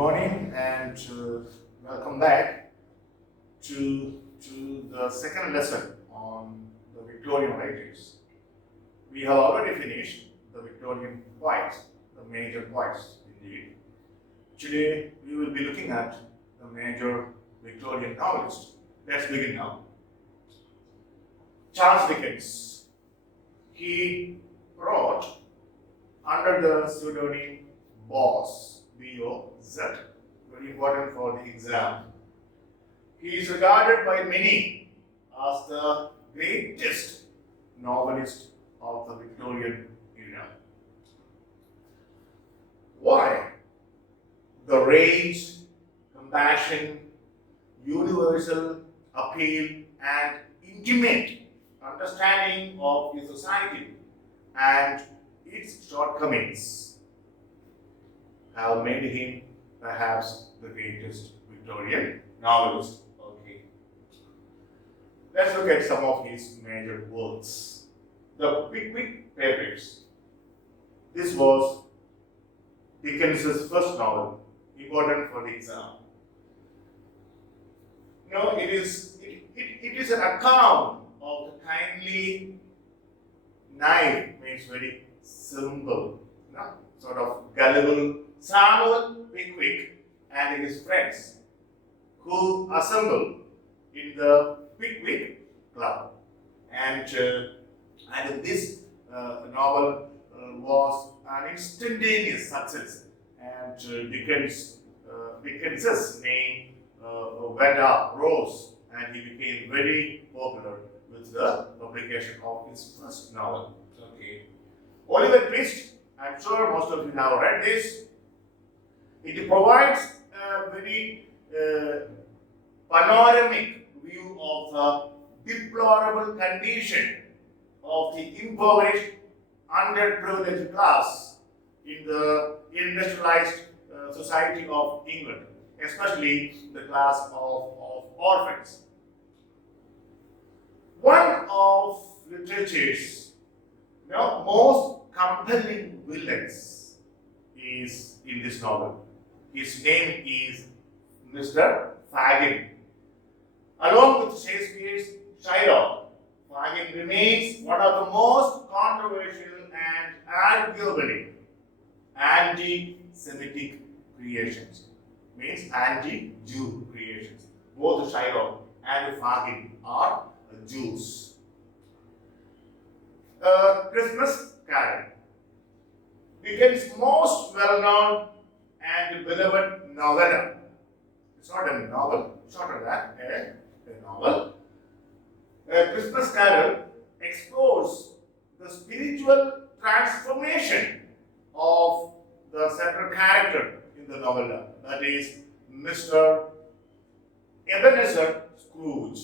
morning and welcome back to the second lesson on the Victorian writers. We have already finished the Victorian poets, the major poets indeed. Today we will be looking at the major Victorian novelists. Let's begin now. Charles Dickens. He wrote under the pseudonym Boz, B-O-Z, very important for the exam. He is regarded by many as the greatest novelist of the Victorian era. Why? The range, compassion, universal appeal, and intimate understanding of the society and its shortcomings have made him perhaps the greatest Victorian novelist. Okay. Let's look at some of his major works. The Pickwick Papers. This was Dickens's first novel, important for the exam. It is an account of the kindly, naive means very simple, sort of gullible Samuel Pickwick and his friends who assemble in the Pickwick Club. And this novel was an instantaneous success, and Dickens's name rose, and he became very popular with the publication of his first novel. Okay. Oliver Twist, I'm sure most of you have read this. It provides a very panoramic view of the deplorable condition of the impoverished, underprivileged class in the industrialized society of England, especially the class of orphans. One of literature's most compelling villains is in this novel. His name is Mr. Fagin. Along with Shakespeare's Shylock, Fagin remains one of the most controversial and arguably anti-Semitic creations. Means anti-Jew creations. Both Shylock and Fagin are Jews. Christmas Carol. Dickens' most well-known and beloved novella. It's not a novel, shorter than a novel. Christmas Carol explores the spiritual transformation of the central character in the novella, that is Mr. Ebenezer Scrooge.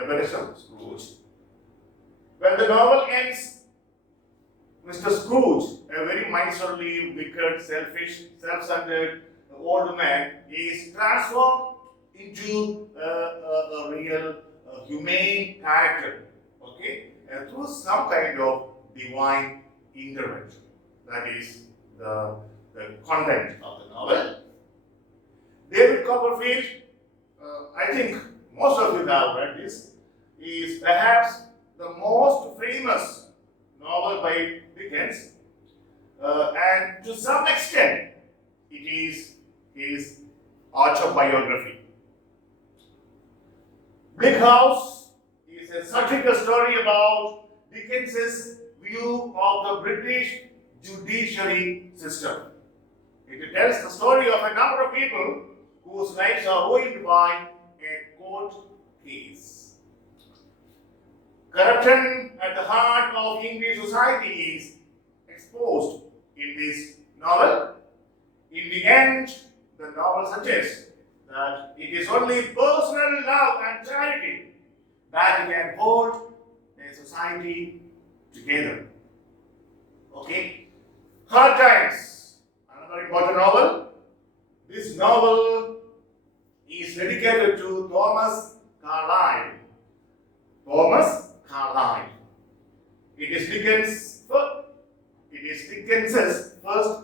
Ebenezer Scrooge. When the novel ends, Mr. Scrooge, a very miserly, wicked, selfish, self-centered old man, is transformed into a real humane character, okay, and through some kind of divine intervention. That is the content of the novel. David Copperfield, I think most of you have read this, is perhaps the most famous novel by Dickens, and to some extent it is his autobiography. Bleak House is a satirical story about Dickens's view of the British judiciary system. It tells the story of a number of people whose lives are ruined by a court case. Corruption at the heart of English society is exposed in this novel. In the end, the novel suggests that it is only personal love and charity that can hold a society together. Okay? Hard Times, another important novel. This novel is dedicated to Thomas Carlyle. Thomas Carlyle. It is Dickens's first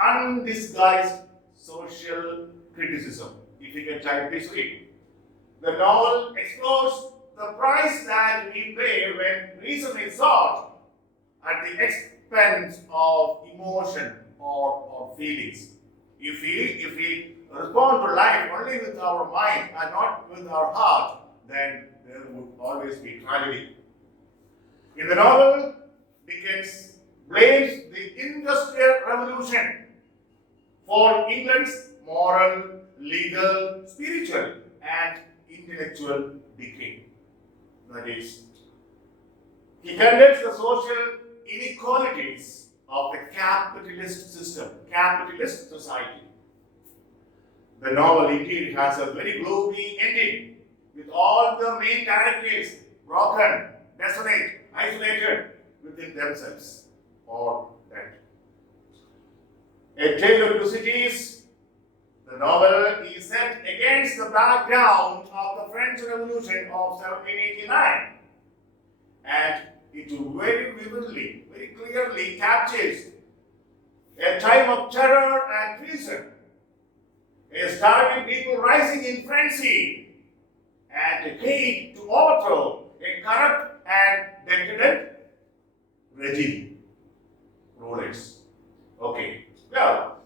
undisguised social criticism. If you can type this way. The novel explores the price that we pay when reason is sought at the expense of emotion or feelings. If we respond to life only with our mind and not with our heart, then there would always be tragedy. In the novel, Dickens blames the Industrial Revolution for England's moral, legal, spiritual, and intellectual decay. That is, he condemns the social inequalities of the capitalist system, capitalist society. The novel indeed has a very gloomy ending, with all the main characters broken, desolate, isolated within themselves, or dead. A Tale of Two Cities, the novel is set against the background of the French Revolution of 1789, and it very vividly, very clearly captures a time of terror and treason, a starving people rising in frenzy, and a hate to overthrow a corrupt and decadent regime, rulers. Okay, well,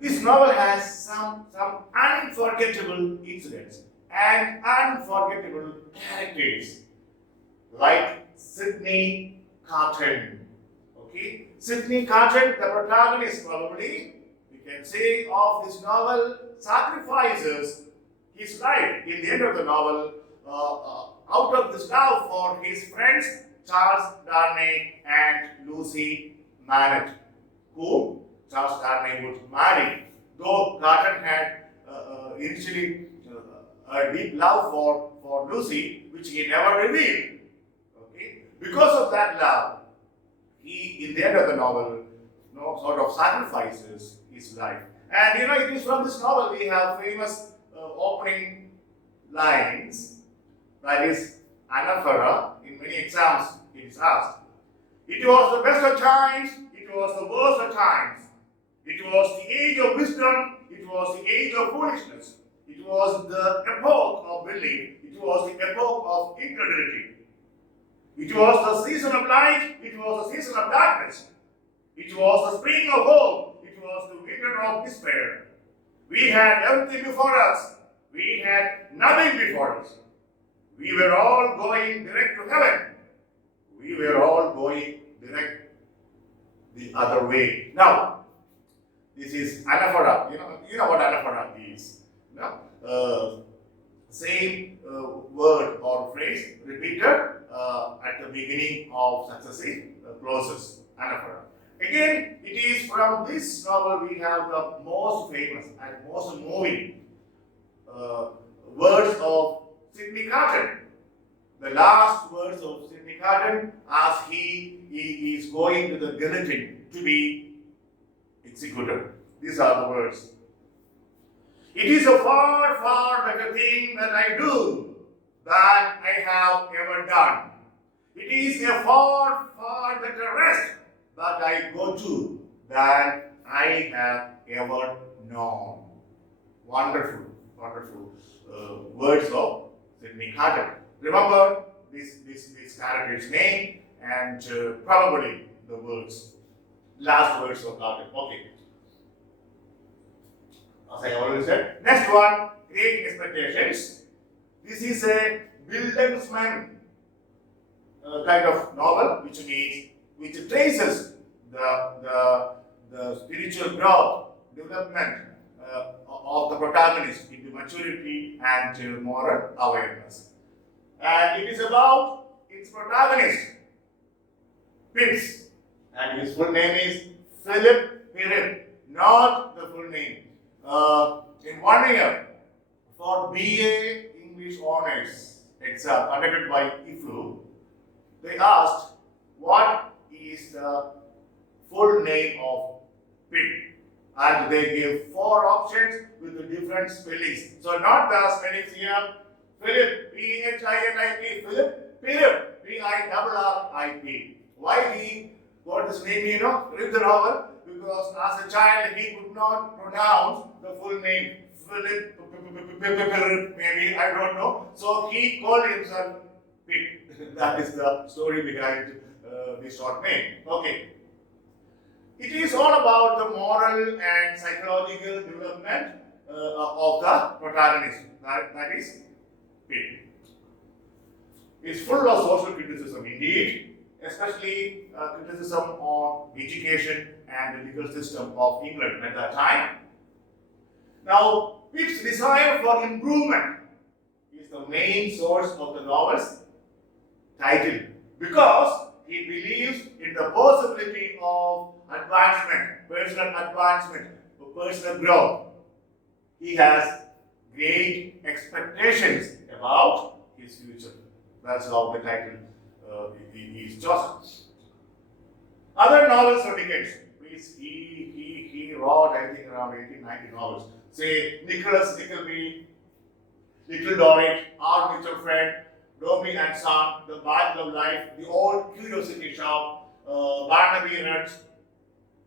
this novel has some unforgettable incidents and unforgettable characters, like Sidney Carton. Okay, Sidney Carton, the protagonist, probably we can say of this novel, sacrifices his life in the end of the novel out of this love for his friends Charles Darnay and Lucy Manet, whom Charles Darnay would marry, though Carton had initially a deep love for Lucy, which he never revealed. Okay? Because of that love, he, in the end of the novel, sort of sacrifices his life. And it is from this novel we have famous opening lines, that is anaphora. In many exams it is asked. It was the best of times, it was the worst of times. It was the age of wisdom, it was the age of foolishness. It was the epoch of belief, it was the epoch of incredulity. It was the season of light, it was the season of darkness. It was the spring of hope, it was the winter of despair. We had everything before us, we had nothing before us. We were all going direct to heaven. We were all going direct the other way. Now, this is anaphora. You know what anaphora is. Same word or phrase repeated at the beginning of successive clauses. Anaphora. Again, it is from this novel we have the most famous and most moving words of Sidney Carton. The last words of Sidney Carton as he is going to the guillotine to be executed. These are the words. It is a far, far better thing that I do than I have ever done. It is a far, far better rest that I go to than I have ever known. Wonderful, wonderful words of Sidney Carton. Remember this character's name and probably the words, last words of Carton. Okay. As I already said. Next one, Great Expectations. This is a Bildungsmann kind of novel, which traces the spiritual growth, development of the protagonist into maturity and moral awareness. And it is about its protagonist, Pitts, and his full name is Philip Pirrip, not the full name. In 1 year, for BA English Honours exam conducted by IFLU, they asked what is the full name of Pitt, and they gave 4 options with the different spellings. So not the spellings here. Philip, P-H-I-L-I-P, Philip, Pirrip, P-I-R-R-I-P. Why he got this name, read the novel, because as a child he could not pronounce the full name. Philip, maybe, I don't know. So he called himself Pip. That is the story behind the short name. Okay. It is all about the moral and psychological development of the protagonist. That is Pip. It's full of social criticism indeed, especially criticism on education and the legal system of England at that time. Now, Pip's desire for improvement is the main source of the novel's title because he believes in the possibility of advancement, personal growth. He has great expectations about his future. That's how the title is chosen. Other novels or decades. He wrote, I think, around 1890 novels. Say Nicholas Nickleby, Little Dorrit, Our Mutual Friend, Romy and Son, The Battle of Life, The Old Curiosity Shop, Barnaby Rudge,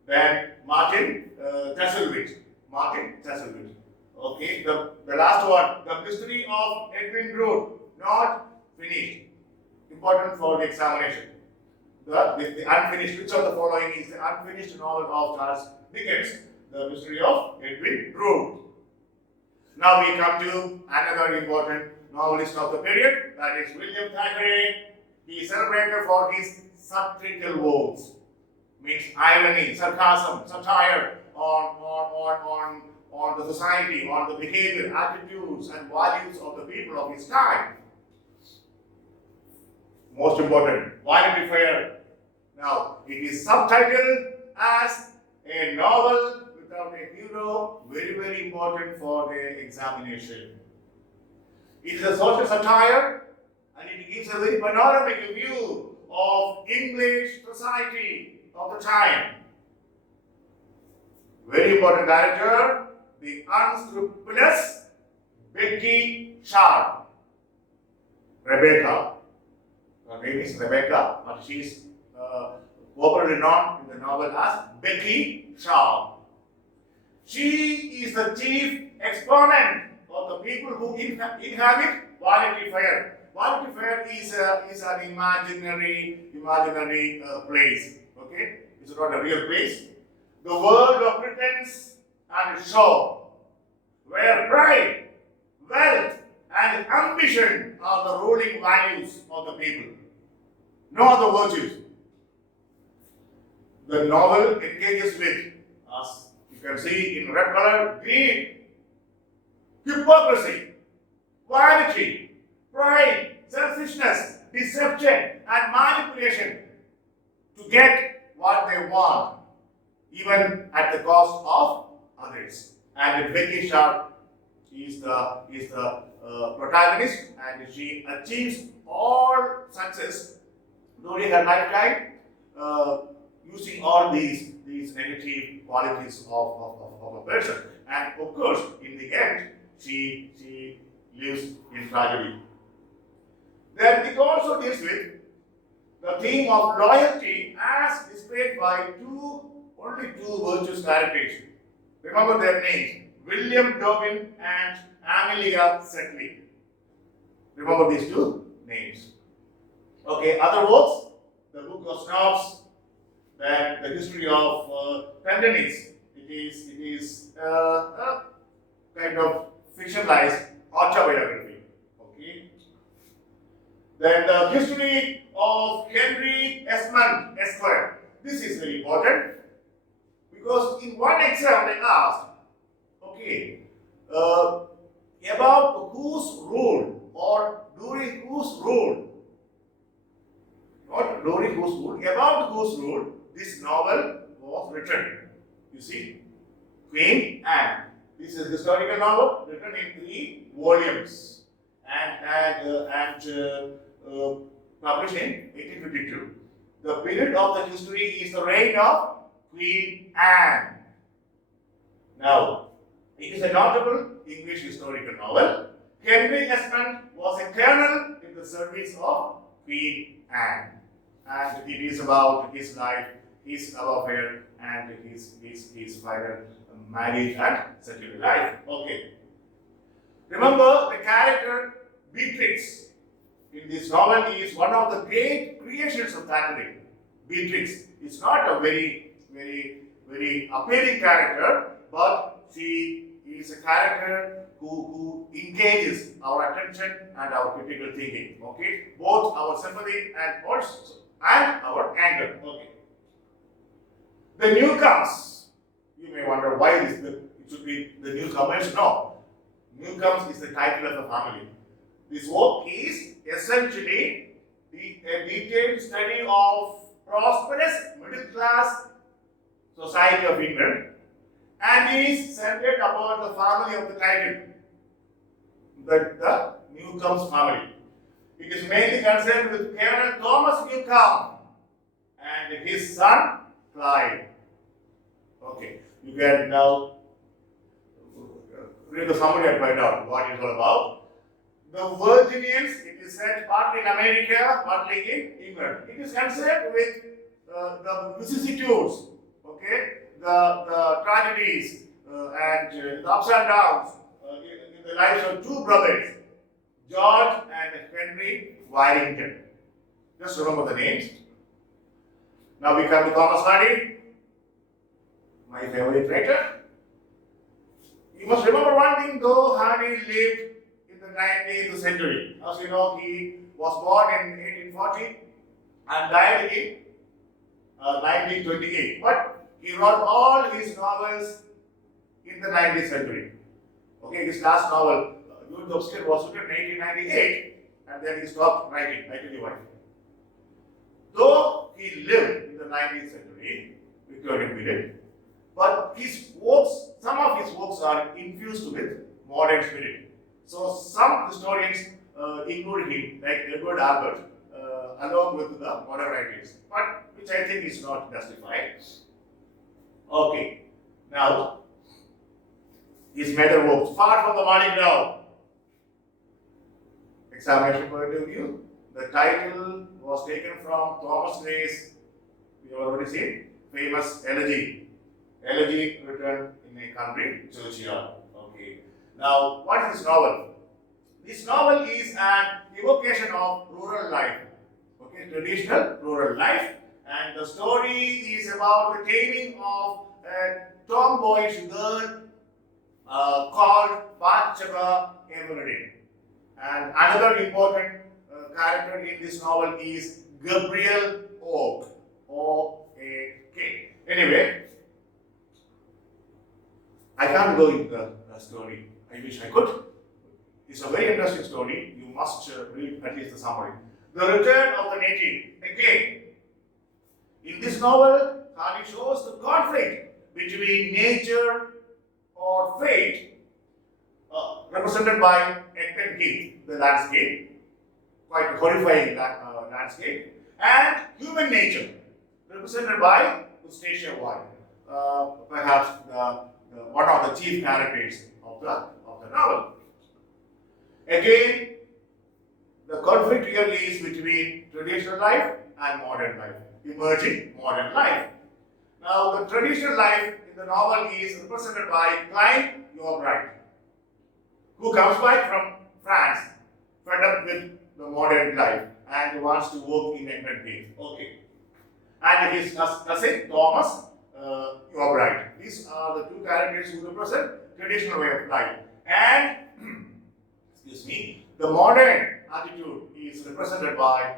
then Martin Chuzzlewit. Okay, the last one, The Mystery of Edwin Drood, not finished. Important for the examination. The unfinished, which of the following is the unfinished novel of Charles Dickens? The Mystery of Edwin Drood. Now we come to another important novelist of the period, that is William Thackeray. He is celebrated for his satirical works, means irony, sarcasm, satire on the society, on the behavior, attitudes, and values of the people of his time. Most important, Vanity Fair. Now, it is subtitled as a novel without a hero, very, very important for the examination. It is a social satire and it gives a very panoramic view of English society of the time. Very important character, the unscrupulous Becky Sharp. Rebecca. Her name is Rebecca, but she is popularly known in the novel as Becky Sharp. She is the chief exponent of the people who inhabit Vanity Fair. Vanity Fair is an imaginary place. Okay, it's not a real place. The world of pretense and show, where pride, wealth, and ambition are the ruling values of the people. No other virtues. The novel engages with, as you can see in red color, greed, hypocrisy, vanity, pride, selfishness, deception, and manipulation to get what they want, even at the cost of others. And Becky Sharp is the protagonist, and she achieves all success during her lifetime, using all these negative qualities of a person. And of course, in the end, she lives in tragedy. Then it also deals with the theme of loyalty as displayed by only two virtuous characters. Remember their names, William Dobbin and Amelia Sedley. Remember these two names. Okay, other works, the Book of Snobs, then the history of Pendennis. It is kind of fictionalized autobiography. Okay. Then the history of Henry Esmond, Esquire. This is very important because in one exam they asked, okay, about whose rule or during whose rule, not during whose rule, about whose rule this novel was written. You see, Queen Anne. This is a historical novel written in 3 volumes and published in 1852. The period of the history is the reign of Queen Anne. Now, it is a notable English historical novel. Henry Esmond was a colonel in the service of Queen Anne, and it is about his life, his love affair and his final marriage and settled life. Okay. Remember, the character Beatrix in this novel is one of the great creations of Thackeray. Beatrix is not a very appealing character, but she is a character who engages our attention and our critical thinking. Okay, both our sympathy and also and our anger. Okay. The newcomers. You may wonder why it should be the newcomers. No, newcomers is the title of the family. This work is essentially a detailed study of prosperous middle class society of England and is centered about the family of the title, the Newcomes family. It is mainly concerned with Colonel Thomas Newcome and his son Clive. Okay, you can now read the summary and find out what it is all about. The Virginians, it is said partly in America, partly in England. It is concerned with the vicissitudes, okay, the tragedies and the ups and downs in the lives of two brothers, George and Henry Warrington. Just remember the names. Now we come to Thomas Hardy, my favorite writer. You must remember one thing, though Hardy lived in the 19th century. As you know, he was born in 1840 and died in 1928. But he wrote all his novels in the 19th century. Okay, his last novel, Good Obscure, was written in 1898 and then he stopped writing, 1925. Though he lived in the 19th century, Victorian period, but his works, some of his works are infused with modern spirit. So some historians include him, like Edward Albert, along with the modern writers, but which I think is not justified. Okay, now his major works, Far from the Morning Ground. Examination point of view, the title was taken from Thomas Gray's, we have already seen, famous elegy. Elegy written in a country, Churchyard. Okay. Now, what is this novel? This novel is an evocation of rural life. Okay, traditional rural life. And the story is about the taming of a tomboyish girl called Bathsheba Everdeen. And another important character in this novel is Gabriel Oak. O-A-K. Anyway, I can't go into the story. I wish I could. It's a very interesting story. You must read at least the summary. The Return of the Native. Again, in this novel, Hardy shows the conflict between nature or fate, represented by Acton Heath, the landscape, quite horrifying landscape, and human nature, represented by Eustacia Wilde, perhaps one of the chief characters of the novel. Again, the conflict here is between traditional life and modern life, emerging modern life. Now, the traditional life in the novel is represented by Clive Yorbright, who comes back from France, fed up with the modern life and wants to work in England. Okay. And his cousin Thomas Yorbright. These are the two characters who represent traditional way of life. And excuse me, the modern attitude is represented by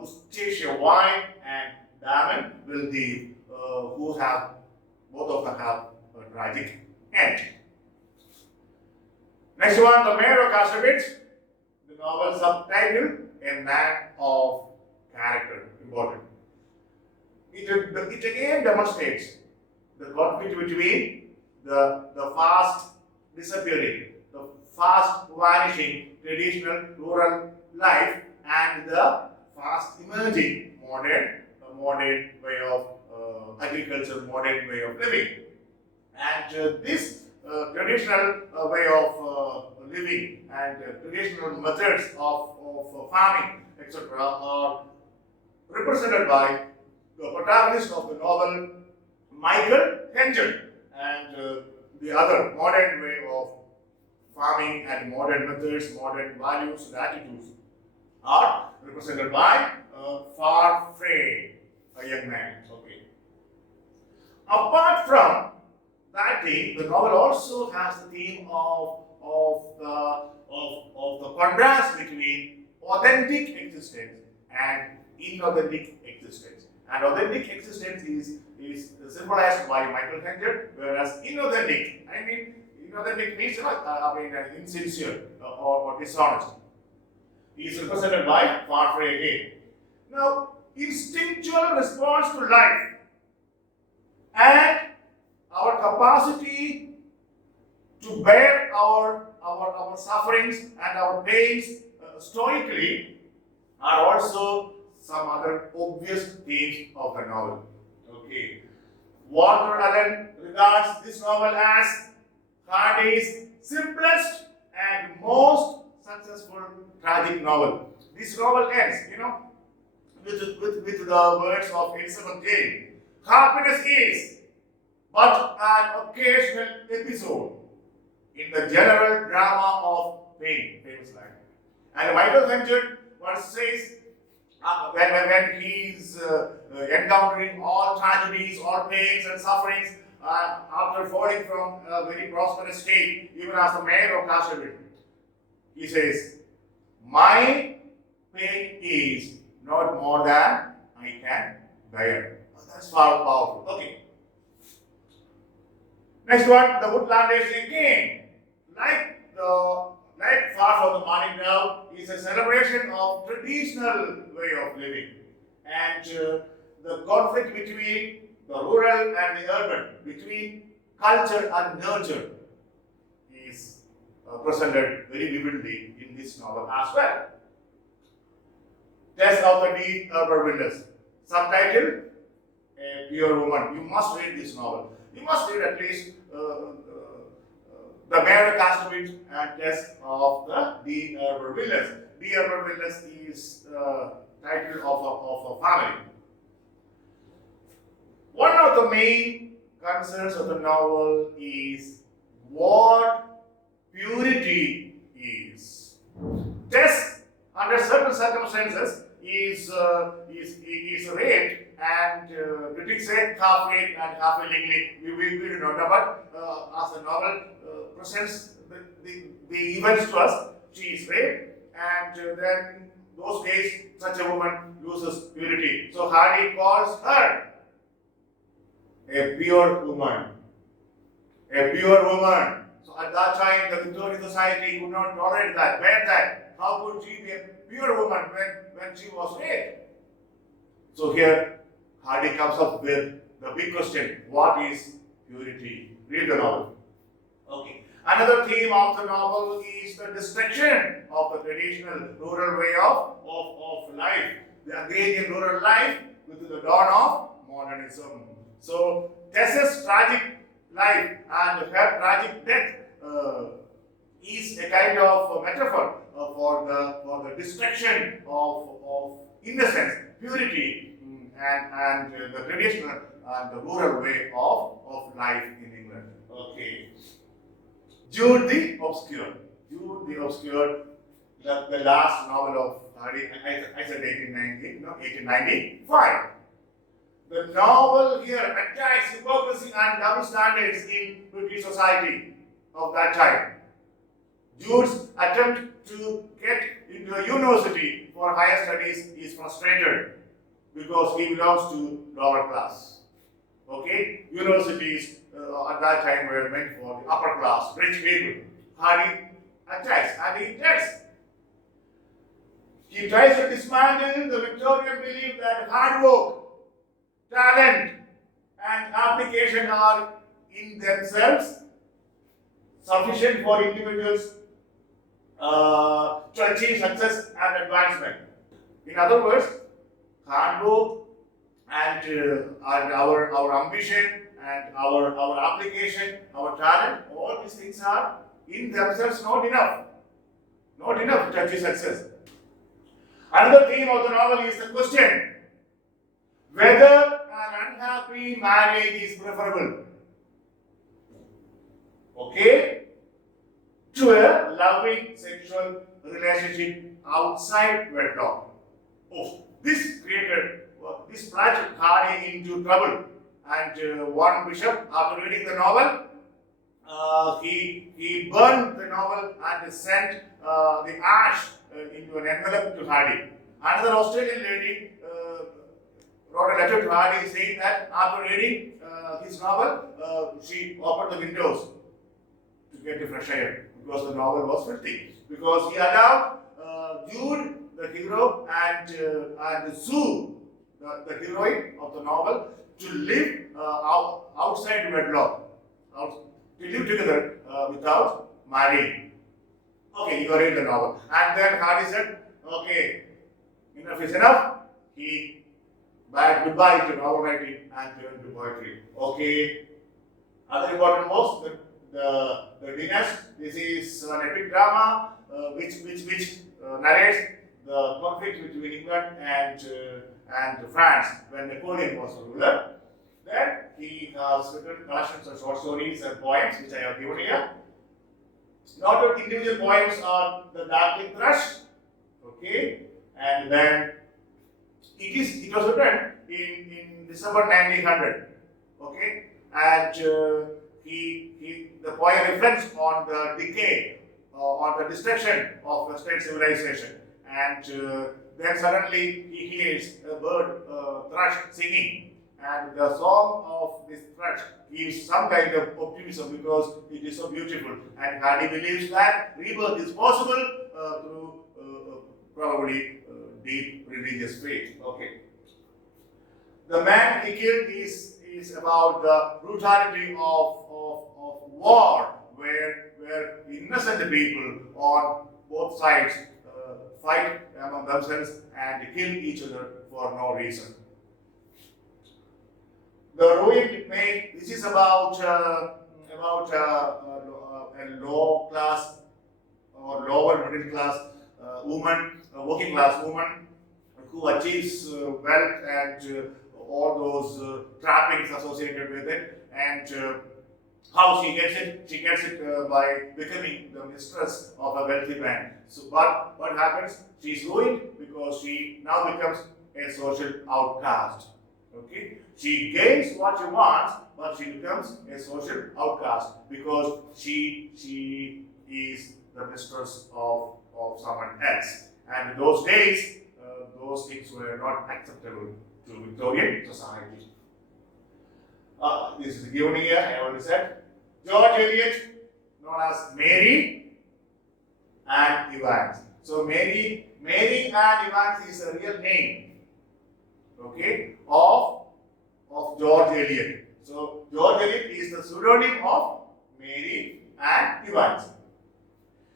Eustacia Wilde and Damon Wildeep, who have both of them have a tragic end. Next one, The Mayor of Casterbridge. The novel subtitle, A Man of Character. Important. It again demonstrates the conflict between the fast disappearing, the fast vanishing traditional rural life and the fast emerging modern way of agriculture, modern way of living. And this traditional way of living and traditional methods of farming, etc., are represented by the protagonist of the novel, Michael Henry, and the other modern way of farming and modern methods, modern values and attitudes are represented by Farfrae, a young man. Okay. Apart from that theme, the novel also has the theme of the contrast between authentic existence and inauthentic existence. And authentic existence is symbolized by Michael Henry, whereas inauthentic, inauthentic means insincere or dishonest, is represented by Farfrae again. Now, instinctual response to life and our capacity to bear our sufferings and our pains stoically are also some other obvious themes of the novel. Okay. Walter Allen regards this novel as Hardy's simplest and most successful tragic novel. This novel ends, with the words of Elizabeth Jane. Happiness is but an occasional episode in the general drama of pain, famous line. And Michael Henry once says, when he's encountering all tragedies, all pains and sufferings, after falling from a very prosperous state, even as the mayor of Castleville, he says, "My pain is not more than I can bear." That's powerful. Okay. Next one, the Woodlanders again. Like Far from the Morning Now is a celebration of traditional way of living, and the conflict between the rural and the urban, between culture and nurture, is presented very vividly in this novel as well. Test of the Deep Urban Wilderness. Subtitle: A Pure Woman. You must read this novel. You must read at least the Mary Castaway and Test of the Deep Urban Wilderness. Deep Urban Wilderness is title of a family. One of the main concerns of the novel is what purity is. Tess, under certain circumstances, is raped, and critics say half raped and half willingly. We do not know, but as the novel presents the events to us, she is raped, and then those days such a woman loses purity. So Hardy calls her a pure woman. A pure woman. So at that time, the Victorian society could not tolerate that, bear that. How could she be a pure woman when she was raped? So here, Hardy comes up with the big question: what is purity? Read the novel. Okay. Another theme of the novel is the destruction of the traditional rural way of life, the agrarian rural life with the dawn of modernism. So Tess's tragic life and her tragic death is a kind of metaphor for the destruction of innocence, purity, and the traditional and the rural way of life in England. Okay. Jude the Obscure. Jude the Obscure, the last novel of Hardy, I said 1895. The novel here attacks hypocrisy and double standards in British society of that time. Jude's attempt to get into a university for higher studies is frustrated because he belongs to lower class. Okay? Universities at that time were meant for the upper class, rich people. Hardy attacks and he attacks. He tries to dismantle the Victorian belief that hard work, talent, and application are in themselves sufficient for individuals to achieve success and advancement. In other words, hard work and our ambition and our application, our talent, all these things are in themselves not enough. Not enough to achieve success. Another theme of the novel is the question: whether an unhappy marriage is preferable, okay, to a loving sexual relationship outside wedlock. Oh, this created, this plunged Hardy into trouble. And one bishop, after reading the novel, he burned the novel and sent the ash into an envelope to Hardy. Another Australian lady wrote a letter to Hardy saying that after reading his novel, she opened the windows to get the fresh air because the novel was filthy. Because he allowed Jude, the hero, and Sue, the heroine of the novel, to live outside wedlock, to live together without marrying. Okay, you read the novel. And then Hardy said, okay, enough is enough. He bade goodbye to novel writing and turned to poetry. Okay. Other important books, the Dinas. This is an epic drama which narrates the conflict between England and France when Napoleon was the ruler. Then he has written collections of short stories and poems, which I have given here. Not all individual poems are the Darkling Thrush, okay, and then it was written in December 1900, okay, and the poem reflects on the decay, on the destruction of Western civilization, and then suddenly he hears a bird thrush singing. And the song of this thrush gives some kind of optimism because it is so beautiful. And Hardy believes that rebirth is possible through probably deep religious faith. Okay. The man he killed is about the brutality of war, where innocent people on both sides fight among themselves and kill each other for no reason. The ruined inmate. This is about a low class or lower middle class woman, a working class woman who achieves wealth and all those trappings associated with it, and how she gets it? She gets it by becoming the mistress of a wealthy man. So, but what happens? She's ruined because she now becomes a social outcast. Okay, she gains what she wants, but she becomes a social outcast because she is the mistress of someone else. And in those days, those things were not acceptable to Victorian society. This is given here, I already said. George Eliot, known as Mary and Evans. So Mary and Evans is a real name, okay, of George Eliot. So George Eliot is the pseudonym of Mary and Evans.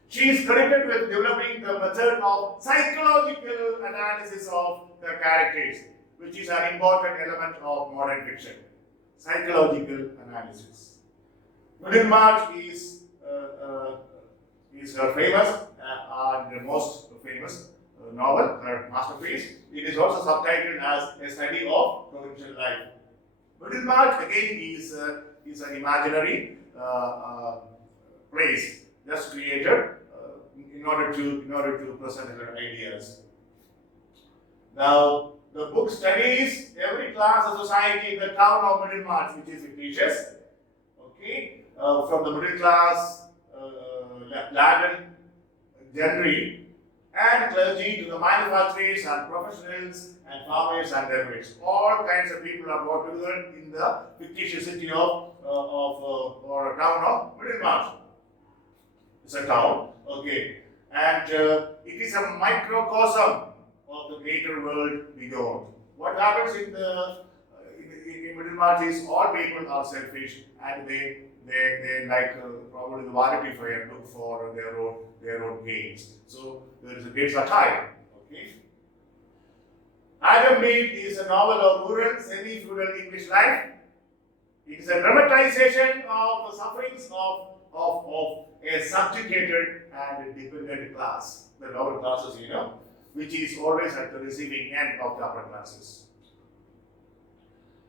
She is credited with developing the method of psychological analysis of the characters, which is an important element of modern fiction. Psychological analysis. Middlemarch is her famous and most famous novel, her masterpiece. It is also subtitled as A Study of Provincial Life. Middlemarch again is an imaginary place just created in order to present her ideas. Now, the book studies every class of society in the town of Middlemarch, which is fictitious. Okay, from the middle class, Latin, gentry, and clergy to the manufacturers and professionals and farmers and dervishes. All kinds of people are brought together in the fictitious city or a town of Middlemarch. It's a town, okay, and it is a microcosm of the greater world beyond. What happens in Middlemarch is all people are selfish and they like probably the Vanity Fair look for their own gains. So there is a great satire. Okay. Adam Mead is a novel of rural, semi-feudal English life. It is a dramatization of the sufferings of a subjugated and dependent class, the lower classes, which is always at the receiving end of the upper classes.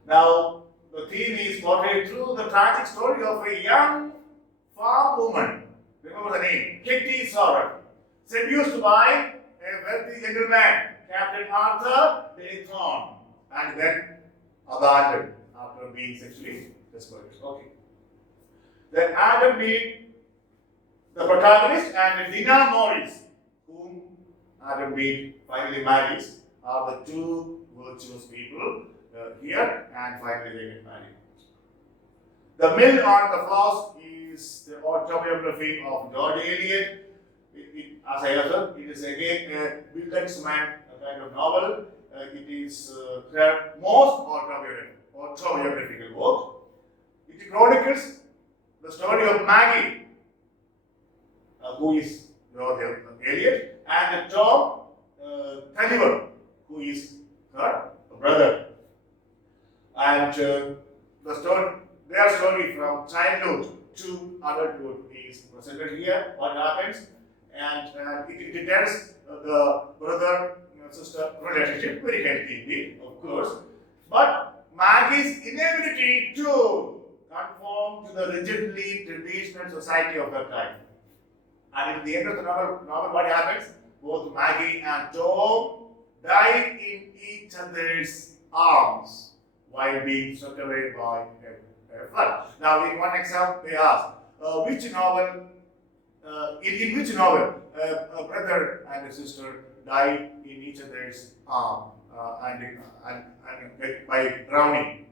Now, the theme is portrayed through the tragic story of a young farm woman. Remember the name, Kitty Sorrel, seduced by a wealthy gentleman, Captain Arthur Dayton, and then abandoned after being sexually desperate. Okay. Then Adam Mead, the protagonist, and Dina Morris, whom Adam Mead finally marries, are the two virtuous people here, and finally they get married. The Mill on the Floss is the autobiography of George Eliot. As I said, it is again a businessman kind of novel. It is her most autobiographical work. It chronicles the story of Maggie, who is George Eliot, and Tom Tulliver, who is her brother. And their story from childhood to adulthood is presented here. What happens, and it tells the brother-sister relationship, very healthy indeed, of course. But Maggie's inability to conform to the rigidly traditional society of her time. And in the end of the novel, what happens? Both Maggie and Tom die in each other's arms while being swept away by a flood. Now, in one example, they ask, which novel, in which novel a brother and a sister die in each other's arm and by drowning?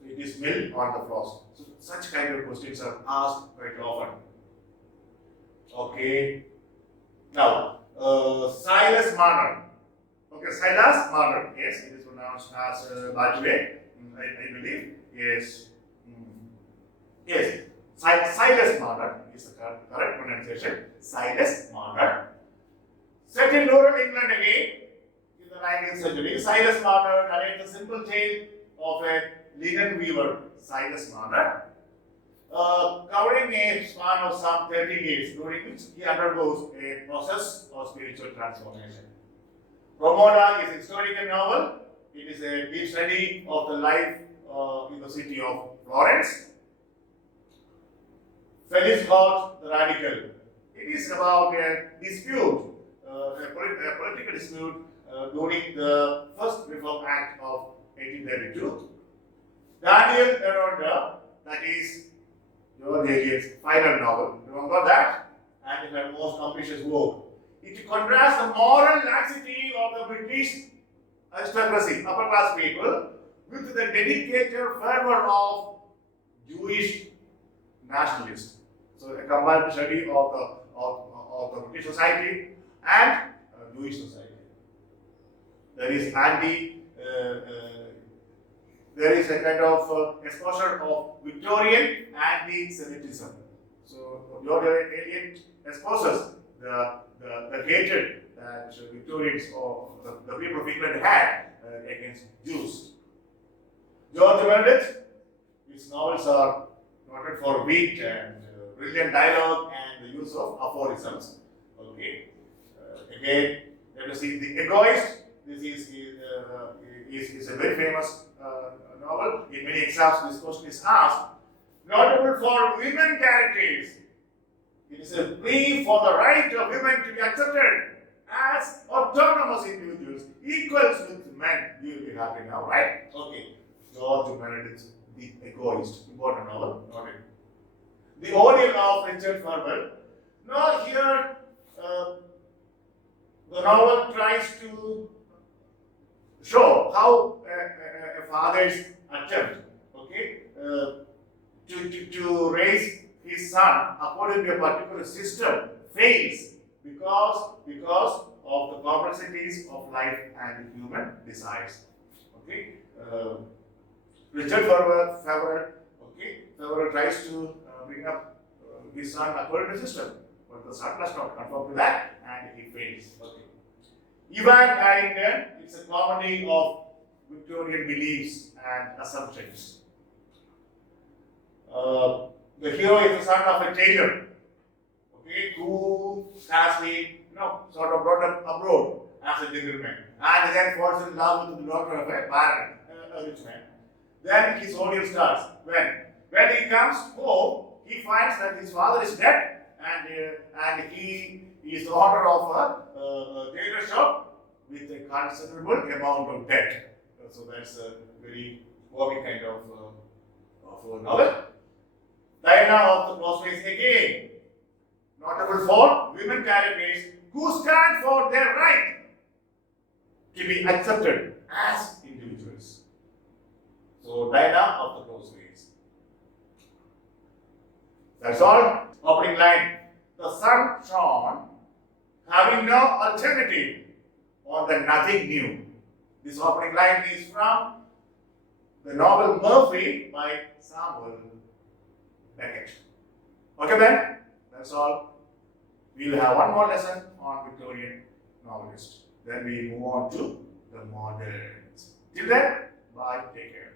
So it is Mill on the Floss. So such kind of questions are asked quite often. Okay. Now, Silas Marner. Okay, Silas Marner. Yes, it is pronounced as Bajwe, I believe. Yes. Yes. Silas Marner is the correct pronunciation. Silas Marner. Set in rural England again in the 19th century, Silas Marner narrates the simple tale of a linen weaver, Silas Marner, covering a span of some 30 years, during which he undergoes a process of spiritual transformation. Romola is a historical novel. It is a deep study of the life in the city of Florence. Felix Holt, the Radical. It is about a dispute, a political dispute during the first Reform Act of 1832. Daniel Deronda, that is George Eliot's final novel. Remember that? And her most ambitious work. It contrasts the moral laxity of the British aristocracy, upper class people, with the dedicated fervor of Jewish nationalists. So a combined study of the British society and Jewish society. There is there is a kind of exposure of Victorian anti-Semitism. So George Eliot exposes the hatred that Victorians or the people of England had against Jews. George Eliot, his novels are noted for wit and brilliant dialogue and the use of aphorisms. Okay. Again, let us see The Egoist. This is a very famous novel. In many exams, this question is asked. Notable for women characters. It is a plea for the right of women to be accepted as autonomous individuals, equals with men. You will be happy now, right? Okay. George Meredith, The Egoist. Important novel. Noted. The Ordeal of Richard Farwell. Now here, the novel tries to show how a father's attempt, okay, to raise his son according to a particular system fails because of the complexities of life and human desires. Okay, Richard Farwell tries to bring up his son according to the system, but the son does not conform to that, and he fails. Okay. Ivan Harrington is a comedy of Victorian beliefs and assumptions. The hero is the son of a tailor, okay, who has been, sort of brought up abroad as a gentleman, and then falls in love with the daughter of a baron, a rich man. then his ordeal starts. When he comes home, he finds that his father is dead, and he is the owner of a tailor shop with a considerable amount of debt. So that's a very comic kind of novel. Diana of the Crossways again, notable for women characters who stand for their right to be accepted as individuals. So Diana of the Crossways. That's all. Opening line. The sun shone, having no alternative on the nothing new. This opening line is from the novel Murphy by Samuel Beckett. Okay then, that's all. We will have one more lesson on Victorian novelist. Then we move on to the moderns. Till then, bye, take care.